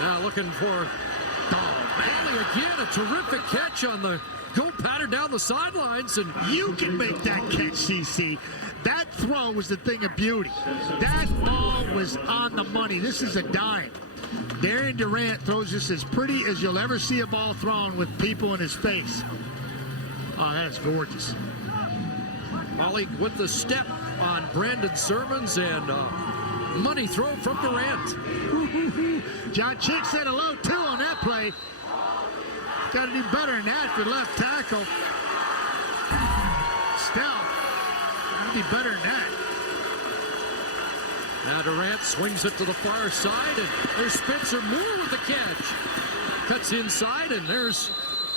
Now looking for Holly again. A terrific catch on the go pattern down the sidelines. And you can make that catch, CC. That throw was the thing of beauty. That ball was on the money. This is a dime. Darian Durant throws this as pretty as you'll ever see a ball thrown with people in his face. Oh, that's gorgeous. Holly with the step on Brandon Sermons, and money throw from Durant. John Chick said hello, too, on that play. Got to do better than that for left tackle. Still, got to be better than that. Now Durant swings it to the far side, and there's Spencer Moore with the catch. Cuts inside, and there's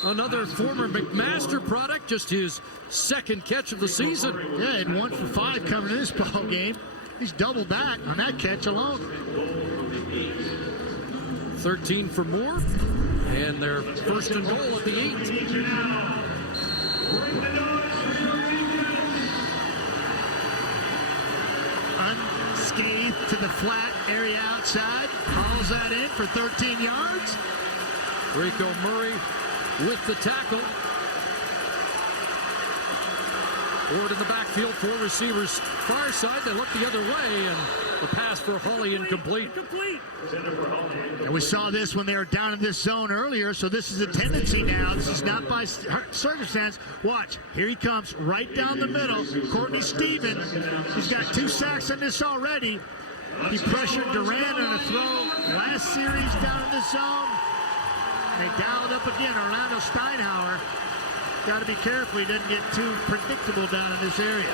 another former McMaster product, just his second catch of the season. Yeah, and 1 for 5 coming in this ball game. He's doubled that on that catch alone. 13 for Moore, and their first and goal at the 8. Unscathed to the flat area outside. Hauls that in for 13 yards. Rico Murray with the tackle. Ward in the backfield, 4 receivers far side. They look the other way, and the pass for Holly incomplete. And we saw this when they were down in this zone earlier, so this is a tendency now. This is not by circumstance. Watch, here he comes right down the middle. Courtney Stevens, he's got 2 sacks on this already. He pressured Durant on a throw last series down in this zone. They dialed up again. Orlando Steinhauer got to be careful he doesn't get too predictable down in this area.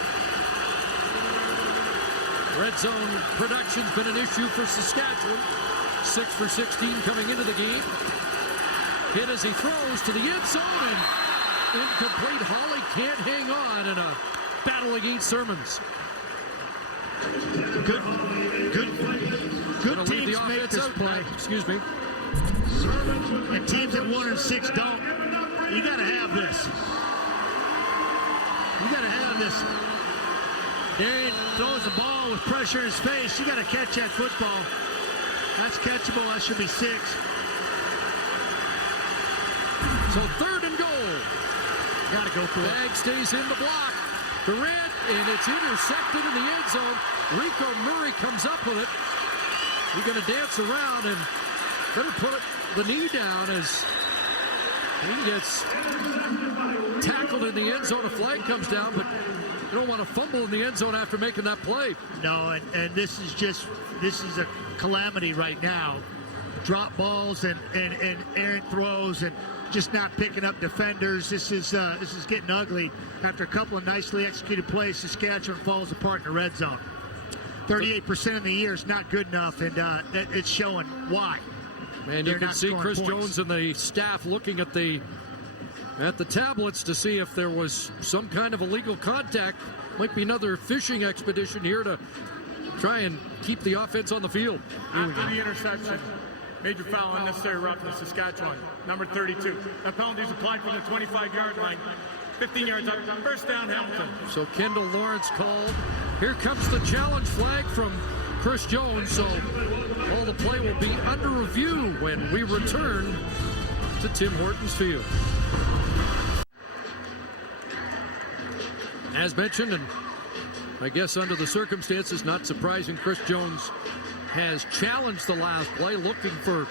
Red zone production's been an issue for Saskatchewan. 6 for 16 coming into the game. Hit as he throws to the end zone, and incomplete. Holly can't hang on in a battle against Sermons. Good teams make this play. Excuse me. And teams that 1 and 6 don't. You got to have this. You got to have this. Darian throws the ball with pressure in his face. You got to catch that football. That's catchable. That should be 6. So 3rd and goal. Got to go for it. Bag stays in the block. Durant, and it's intercepted in the end zone. Rico Murray comes up with it. He's going to dance around and better put the knee down as he gets tackled in the end zone. A flag comes down, but you don't want to fumble in the end zone after making that play. No, and this is a calamity right now. Drop balls and errant throws and just not picking up defenders. This is getting ugly. After a couple of nicely executed plays, Saskatchewan falls apart in the red zone. 38% of the year is not good enough, and it's showing why. Man, you can see Chris Jones and the staff looking at the tablets to see if there was some kind of illegal contact. Might be another fishing expedition here to try and keep the offense on the field. After the interception, major foul, unnecessary roughness, Saskatchewan, number 32. The penalty is applied from the 25-yard line. 15 yards up, first down, Hamilton. So Kendall Lawrence called. Here comes the challenge flag from Chris Jones. So all the play will be under review when we return to Tim Hortons Field. As mentioned, and I guess under the circumstances, not surprising, Chris Jones has challenged the last play, looking for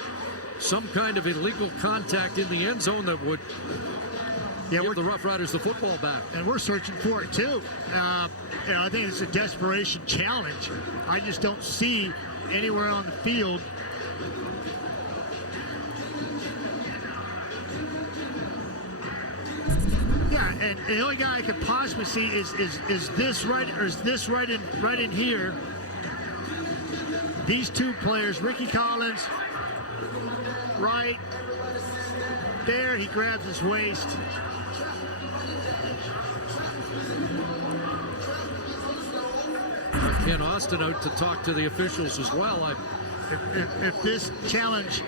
some kind of illegal contact in the end zone that would give the Roughriders the football back. And we're searching for it, too. I think it's a desperation challenge. I just don't see anywhere on the field and the only guy I could possibly see is this right, or is this right in here. These 2 players, Ricky Collins, right there, he grabs his waist. Ken Austin out to talk to the officials as well. If this challenge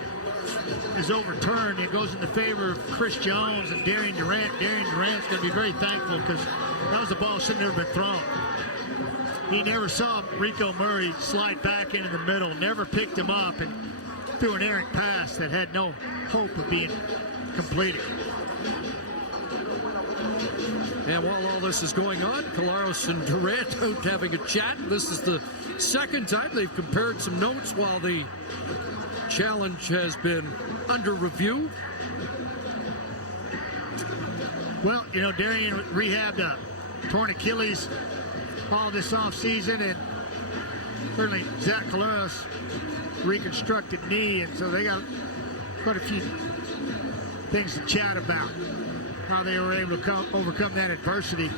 is overturned, it goes in the favor of Chris Jones and Darian Durant. Darian Durant's going to be very thankful because that was a ball that should have never been thrown. He never saw Rico Murray slide back into the middle, never picked him up, and threw an errant pass that had no hope of being completed. And while all this is going on, Collaros and Durant out having a chat. This is the second time they've compared some notes while the challenge has been under review. Well, you know, Darian rehabbed a torn Achilles all this offseason, and certainly Zach Collaros reconstructed knee, and so they got quite a few things to chat about, how they were able to overcome that adversity.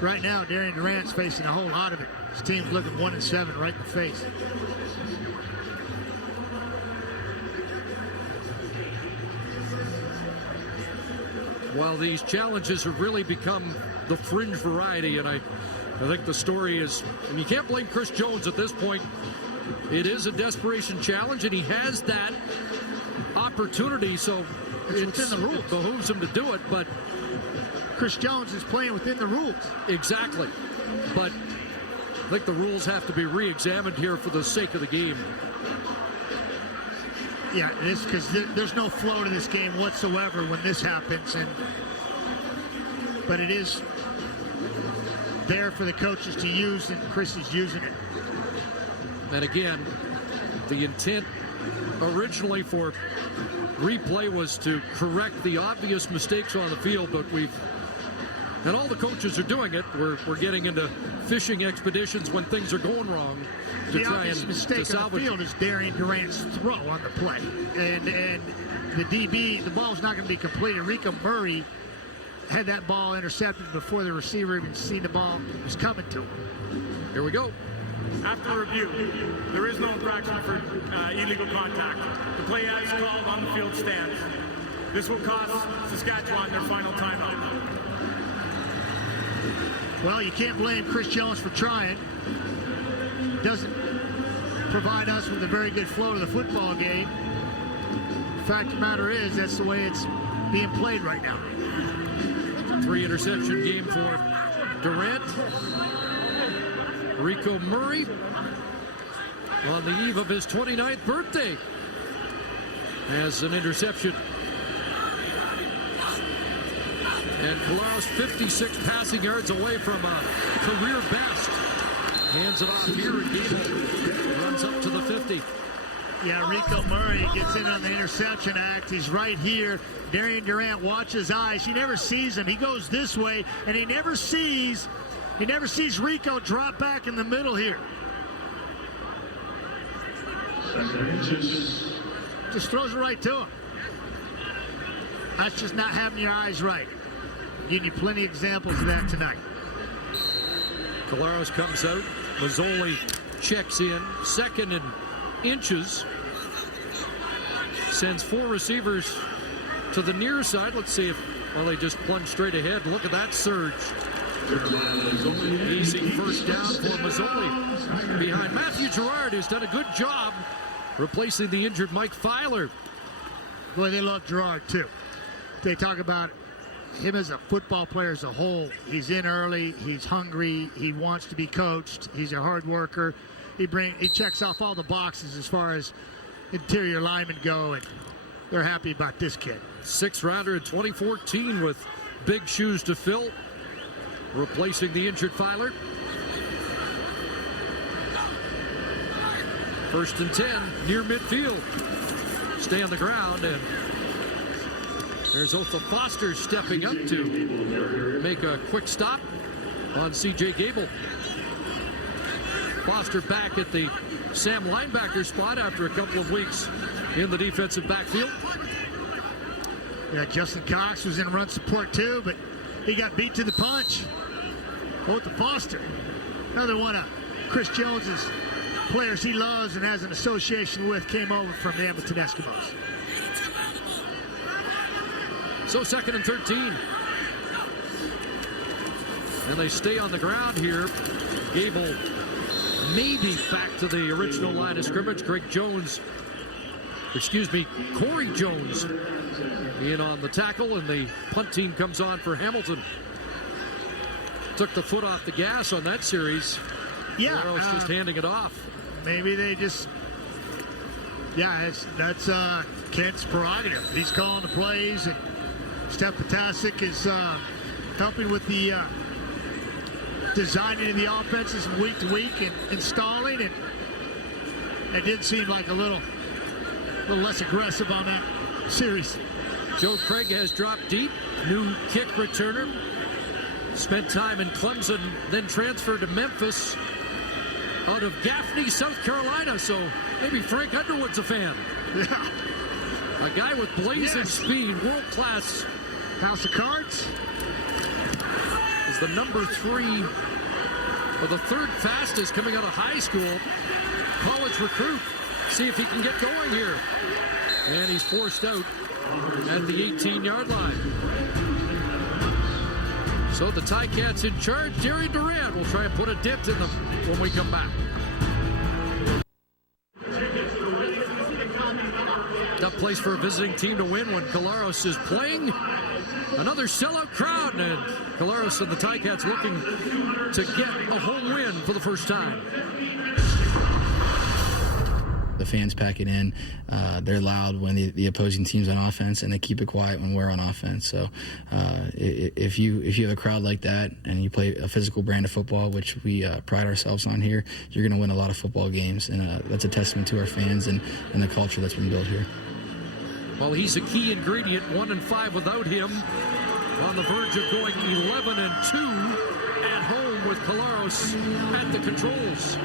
Right now, Darian Durant's facing a whole lot of it. His team's looking 1-7 right in the face. While these challenges have really become the fringe variety, and I think the story is, and you can't blame Chris Jones at this point. It is a desperation challenge, and he has that opportunity, so it's within the rules. It behooves him to do it, but Chris Jones is playing within the rules. Exactly. But I think the rules have to be re-examined here for the sake of the game. Yeah, it is, because there's no flow to this game whatsoever when this happens, but it is there for the coaches to use, and Chris is using it. And again, the intent originally for replay was to correct the obvious mistakes on the field, but and all the coaches are doing it. We're getting into fishing expeditions when things are going wrong. The obvious mistake on the field is Darian Durant's throw on the play. And the DB, the ball's not going to be completed. Rico Murray had that ball intercepted before the receiver even seen the ball was coming to him. Here we go. After review, there is no infraction for illegal contact. The play as called on the field stands. This will cost Saskatchewan their final timeout. Well, you can't blame Chris Jones for trying. Doesn't provide us with a very good flow to the football game. The fact of the matter is, that's the way it's being played right now. 3 interception game for Durant. Rico Murray on the eve of his 29th birthday has an interception. And Collaros 56 passing yards away from a career best. Hands it off here, and Gable runs up to the 50. Yeah, Rico Murray gets in on the interception act. He's right here. Darian Durant watches eyes. He never sees him. He goes this way, and he never sees Rico drop back in the middle here. Just throws it right to him. That's just not having your eyes right. Giving you plenty of examples of that tonight. Collaros comes out. Mazzoli checks in. Second and inches. Sends 4 receivers to the near side. Let's see if, well, they just plunge straight ahead. Look at that surge. Easy first down for Mazzoli. Behind Matthew Girard, who's done a good job replacing the injured Mike Filer. Boy, they love Girard, too. They talk about him as a football player as a whole. He's in early. He's hungry. He wants to be coached. He's a hard worker. He checks off all the boxes as far as interior linemen go, and they're happy about this kid. 6th rounder in 2014 with big shoes to fill, replacing the injured Filer. 1st and 10 near midfield. Stay on the ground, and there's Otha Foster stepping up to make a quick stop on C.J. Gable. Foster back at the Sam linebacker spot after a couple of weeks in the defensive backfield. Yeah, Justin Cox was in run support too, but he got beat to the punch. Otha Foster, another one of Chris Jones's players he loves and has an association with, came over from the Edmonton Eskimos. So 2nd and 13. And they stay on the ground here. Gable maybe back to the original line of scrimmage. Corey Jones in on the tackle, and the punt team comes on for Hamilton. Took the foot off the gas on that series. Yeah. Just handing it off. Maybe they just Yeah, that's Kent's prerogative. He's calling the plays, and Steph Potasic is helping with the designing of the offenses from week to week and installing, and it did seem like a little less aggressive on that series. Joe Craig has dropped deep, new kick returner. Spent time in Clemson, then transferred to Memphis out of Gaffney, South Carolina. So maybe Frank Underwood's a fan. Yeah. A guy with blazing speed, world-class. House of Cards. Is the number 3, or the 3rd fastest coming out of high school. College recruit. See if he can get going here. And he's forced out at the 18-yard line. So the Ticats in charge. Jerry Durant will try and put a dent in them when we come back. Tough place for a visiting team to win when Colaros is playing. Another sellout crowd, and Colaros and the Ticats looking to get a home win for the first time. The fans pack it in. They're loud when the opposing team's on offense, and they keep it quiet when we're on offense. So if you have a crowd like that and you play a physical brand of football, which we pride ourselves on here, you're going to win a lot of football games, and that's a testament to our fans and the culture that's been built here. Well, he's a key ingredient. 1-5 without him. On the verge of going 11-2 at home with Colaros at the controls.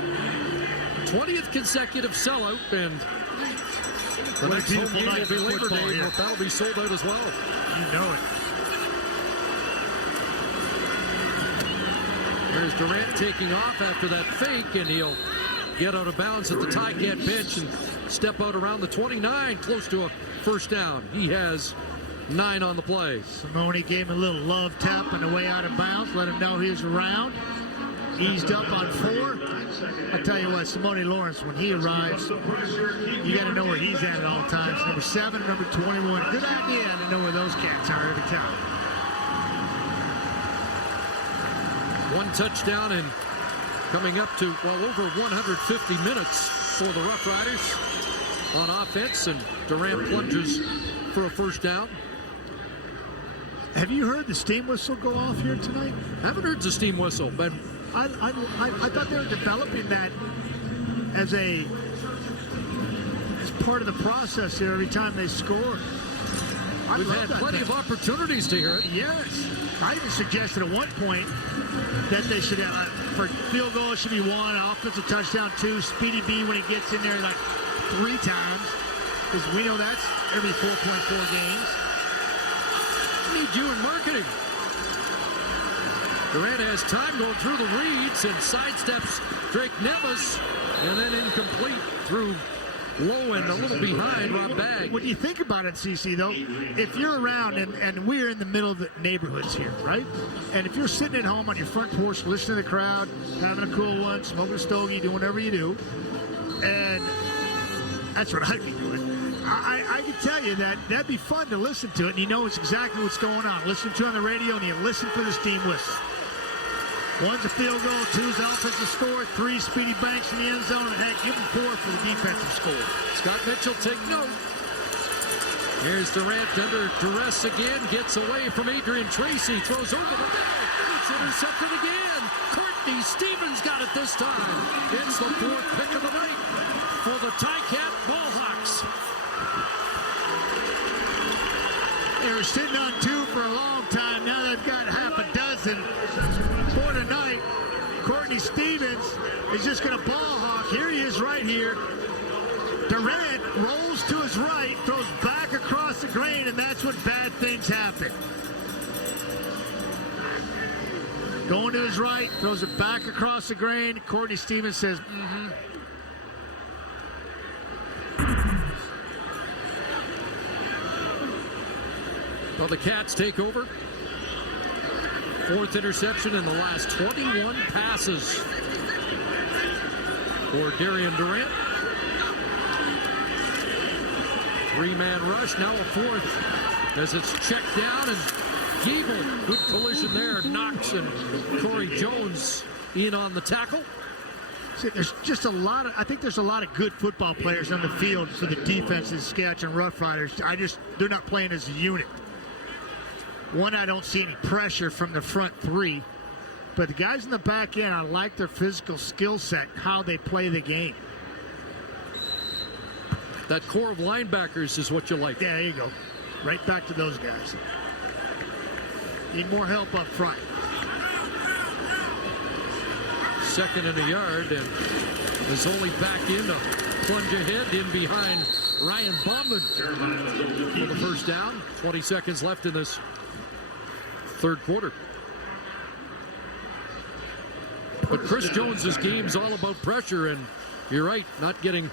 20th consecutive sellout, and the next home game will be Labor Day, but that'll be sold out as well. You know it. There's Durant taking off after that fake, and he'll get out of bounds at the Ticat bench and step out around the 29, close to a first down. He has 9 on the play. Simone gave him a little love tap on the way out of bounds, let him know he was around. Eased up on 4. I tell you what, Simone Lawrence, when he arrives, you got to know where he's at all times. Number 7, number 21. Good idea to know where those cats are every time. 1 touchdown and coming up to, well, over 150 minutes for the Roughriders on offense, and Durant plunges for a first down. Have you heard the steam whistle go off here tonight? Haven't heard the steam whistle, but I thought they were developing that as part of the process here every time they score. We've had plenty of opportunities to hear it. Yes. I even suggested at one point that they should have, for field goal, it should be 1, offensive touchdown 2, Speedy B when he gets in there like 3 times, because we know that's every 4.4 games. Need you in marketing. Durant has time going through the reads and sidesteps Drake Nevis, and then incomplete through low and a little behind Rob Bagg. When you think about it, CC, though, if you're around, and we're in the middle of the neighborhoods here, right? And if you're sitting at home on your front porch, listening to the crowd, having a cool one, smoking a stogie, doing whatever you do, and that's what I'd be doing. I can tell you that that'd be fun to listen to it, and you know it's exactly what's going on. Listen to it on the radio, and you listen for the steam whistle. 1's a field goal, 2's offensive score, 3 Speedy Banks in the end zone, and heck, give him 4 for the defensive score. Scott Mitchell, take note. Here's Durant under duress again, gets away from Adrian Tracy, throws over the middle. It's intercepted again. Courtney Stevens got it this time. It's the 4th pick of the night for the Ticat Ballhawks. They were sitting on 2 for a long time. Now they've got half a dozen for tonight. Courtney Stevens is just going to ball hawk. Here he is right here. Durant rolls to his right, throws back across the grain, and that's when bad things happen. Going to his right, throws it back across the grain. Courtney Stevens says, Well, the Cats take over. 4th interception in the last 21 passes for Darian Durant. 3-man rush, now a 4th as it's checked down, and Gable, good collision there. Knox and Corey Jones in on the tackle. See, there's just a lot of, I think there's a lot of good football players on the field for the defense of the Saskatchewan Roughriders. They're not playing as a unit. One, I don't see any pressure from the front three. But the guys in the back end, I like their physical skill set, how they play the game. That core of linebackers is what you like. Yeah, there you go. Right back to those guys. Need more help up front. 2nd and a yard, and is only back in to plunge ahead in behind Ryan Bauman for the first down. 20 seconds left in this third quarter. But Chris Jones's game's all about pressure, and you're right, not getting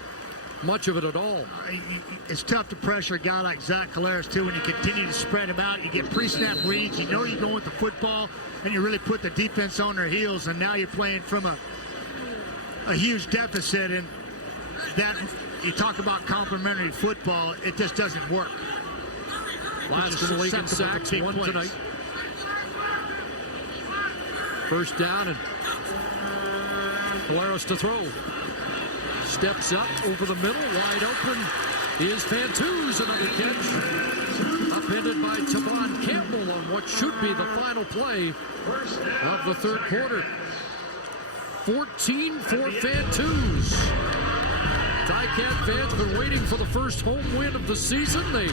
much of it at all. It's tough to pressure a guy like Zach Collaros, too, when you continue to spread him out. You get pre-snap reads. You know you're going with the football, and you really put the defense on their heels, and now you're playing from a huge deficit, and that, you talk about complementary football, it just doesn't work. Last in the league in sacks, one tonight. First down, and Collaros to throw. Steps up over the middle, wide open is Fantuz, another catch. Upended by Tavon Campbell on what should be the final play of the third quarter. 14 for Fantuz. Ticat fans been waiting for the first home win of the season. They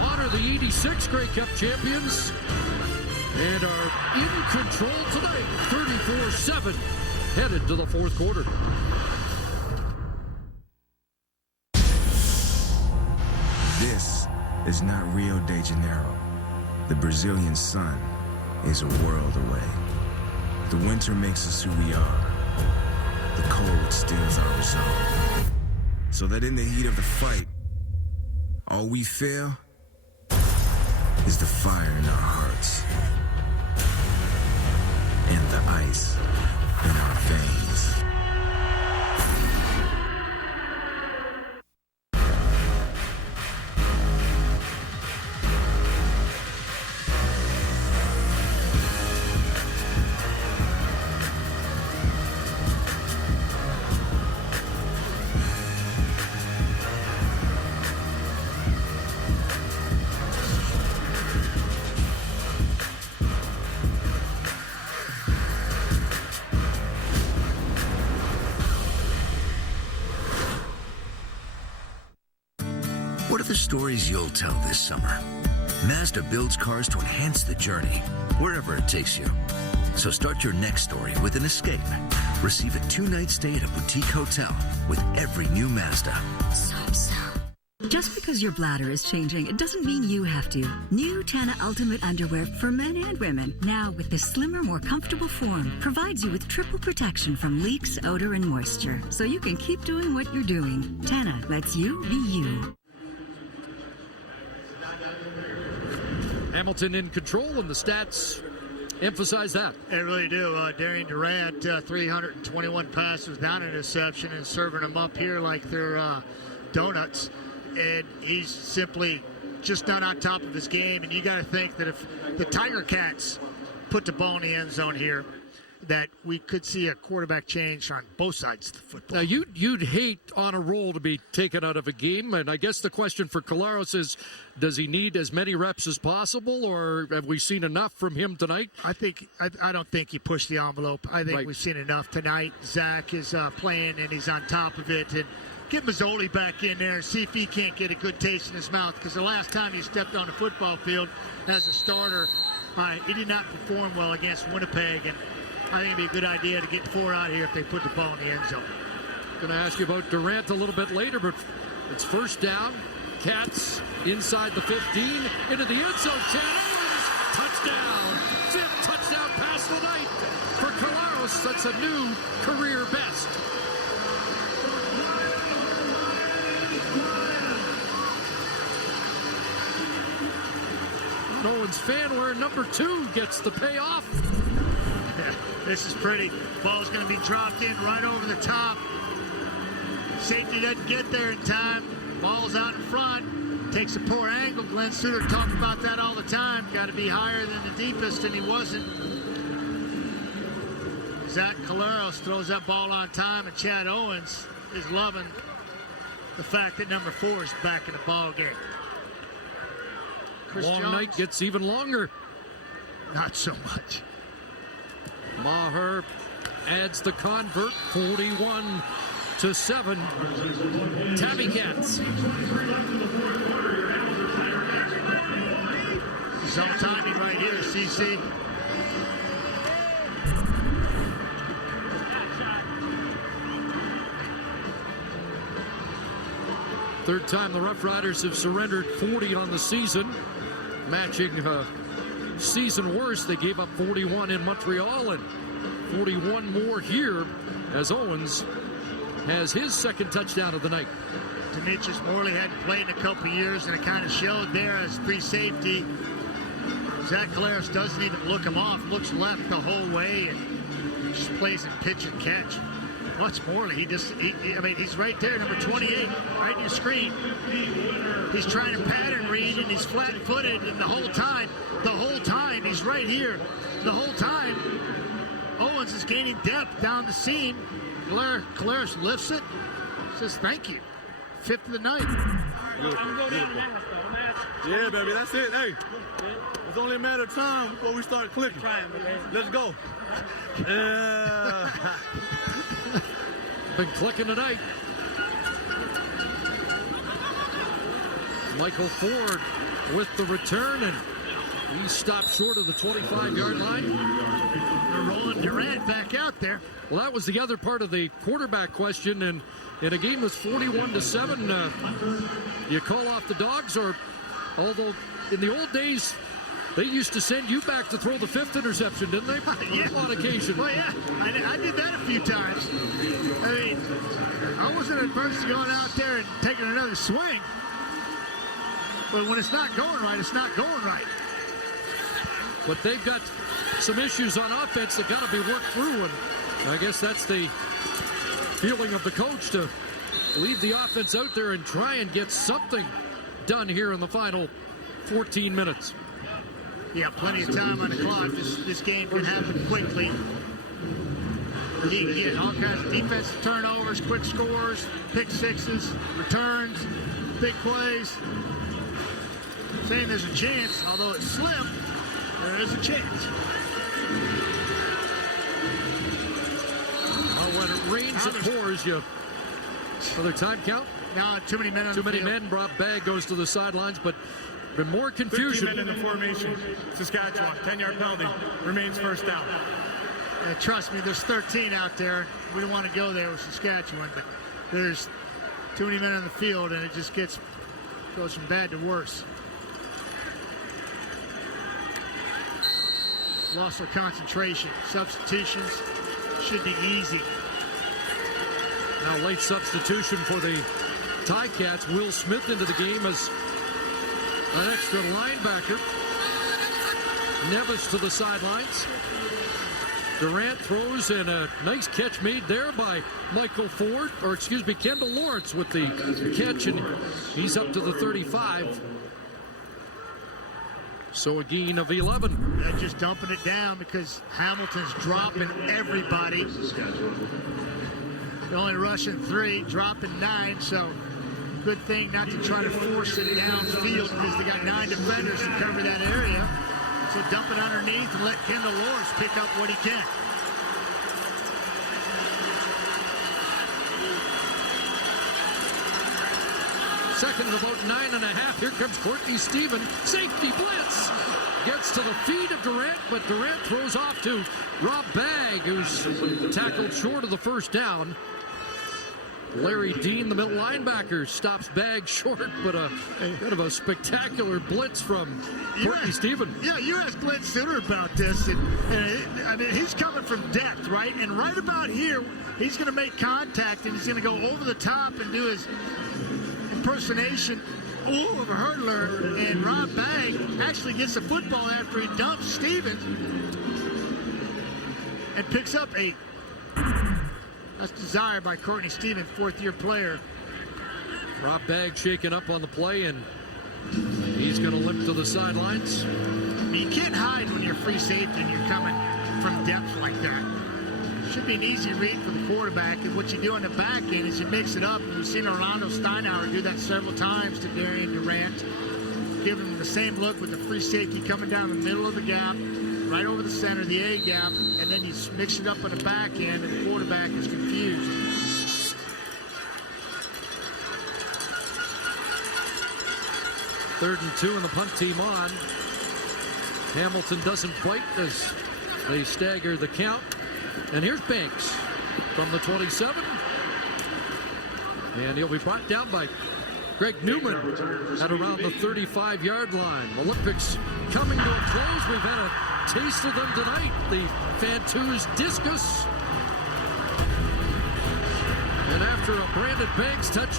honor the 86 Grey Cup champions and are in control tonight, 34-7, headed to the fourth quarter. This is not Rio de Janeiro. The Brazilian sun is a world away. The winter makes us who we are. The cold steals our resolve. So that in the heat of the fight, all we feel is the fire in our hearts and the ice in our veins. What are the stories you'll tell this summer? Mazda builds cars to enhance the journey, wherever it takes you. So start your next story with an escape. Receive a 2-night stay at a boutique hotel with every new Mazda. Just because your bladder is changing, it doesn't mean you have to. New Tana Ultimate Underwear for men and women, now with the slimmer, more comfortable form, provides you with triple protection from leaks, odor, and moisture, so you can keep doing what you're doing. Tana lets you be you. Hamilton in control, and the stats emphasize that. They really do. Darian Durant, 321 passes without an interception, and serving them up here like they're donuts. And he's simply just not on top of his game. And you got to think that if the Tiger Cats put the ball in the end zone here, that we could see a quarterback change on both sides of the football. Now, you'd hate on a roll to be taken out of a game, and I guess the question for Collaros is, does he need as many reps as possible, or have we seen enough from him tonight? I don't think you push the envelope. I think we've seen enough tonight. Zach is playing, and he's on top of it. And get Mazzoli back in there and see if he can't get a good taste in his mouth, because the last time he stepped on the football field as a starter, he did not perform well against Winnipeg, and I think it'd be a good idea to get 4 out here if they put the ball in the end zone. Going to ask you about Durant a little bit later, but it's first down. Cats inside the 15, into the end zone. Touchdown. 5th touchdown pass of the night for Collaros. That's a new career best. Nolan's fan where number 2 gets the payoff. This is pretty. Ball's going to be dropped in right over the top. Safety doesn't get there in time. Ball's out in front. Takes a poor angle. Glenn Suter talks about that all the time. Got to be higher than the deepest, and he wasn't. Zach Caleros throws that ball on time, and Chad Owens is loving the fact that number 4 is back in the ball game. Chris Long Jones, night gets even longer. not so much. Maher adds the convert, 41-7. Tabby Cats. Some timing right here, CC. Third time the Roughriders have surrendered 40 on the season, matching season worst. They gave up 41 in Montreal and 41 more here as Owens has his second touchdown of the night. Demetrius Morley hadn't played in a couple years, and it kind of showed there as free safety. Zach Caleros doesn't even look him off, looks left the whole way, and just plays in pitch and catch. Watch Morley. He's right there, number 28, right in your screen. He's trying to pattern read, and he's flat-footed, and the whole time, he's right here. The whole time, Owens is gaining depth down the seam. Caleros lifts it, says thank you. 5th of the night. Yeah, baby, that's it. Hey, it's only a matter of time before we start clicking. Let's go. Yeah. Been clicking tonight. Michael Ford with the return, and he stopped short of the 25-yard line. They're rolling Durant back out there. Well, that was the other part of the quarterback question, and in a game that's 41-7, you call off the Dogs, or although in the old days they used to send you back to throw the 5th interception, didn't they? Yeah. On occasion. Well, yeah, I did that a few times. I mean, I wasn't adverse to going out there and taking another swing. But when it's not going right, it's not going right. But they've got some issues on offense that got to be worked through, and I guess that's the feeling of the coach, to leave the offense out there and try and get something done here in the final 14 minutes. Yeah, plenty of time on the clock. This game can happen quickly. You can get all kinds of defensive turnovers, quick scores, pick sixes, returns, big plays. Saying there's a chance, although it's slim, there is a chance. Well, when it rains, it pours. You another time count? No, too many men on Too the many field. men. Rob Bagg goes to the sidelines, but been more confusion. 15 men in the formation. Saskatchewan, 10-yard penalty. Remains first down. Trust me, there's 13 out there. We don't want to go there with Saskatchewan, but there's too many men on the field, and it just goes from bad to worse. Lost their concentration. Substitutions should be easy. Now late substitution for the Ticats. Will Smith into the game as an extra linebacker. Nevis to the sidelines. Durant throws, and a nice catch made there by Kendall Lawrence with the catch, and he's up to the 35. So a gain of 11. They're just dumping it down because Hamilton's dropping everybody. They're only rushing 3, dropping 9, so good thing not to try to force it downfield because they got 9 defenders to cover that area. So dump it underneath and let Kendall Lawrence pick up what he can. Second and about 9.5. Here comes Courtney Stephen. Safety blitz. Gets to the feet of Durant, but Durant throws off to Rob Bagg, who's tackled short of the first down. Larry Dean, the middle linebacker, stops Bagg short, but a bit of a spectacular blitz from Courtney Stephen. Yeah, you asked Glenn Suter about this, and he's coming from depth, right? And right about here, he's going to make contact, and he's going to go over the top and do his impersonation of a hurdler, and Rob Bagg actually gets the football after he dumps Stevens and picks up 8. That's desired by Courtney Stevens, 4th-year player. Rob Bagg shaken up on the play, and he's going to limp to the sidelines. You can't hide when you're free safety and you're coming from depth like that. should be an easy read for the quarterback. And what you do on the back end is you mix it up. And we've seen Orlando Steinauer do that several times to Darian Durant. Give him the same look with the free safety coming down the middle of the gap, right over the center, the A gap, and then you mix it up on the back end, and the quarterback is confused. Third and 2 and the punt team on. Hamilton doesn't quite as they stagger the count. And here's Banks from the 27. And he'll be brought down by Greg Newman at around the 35-yard line. Olympics coming to a close. We've had a taste of them tonight. The Fantus discus. And after a Brandon Banks touchdown.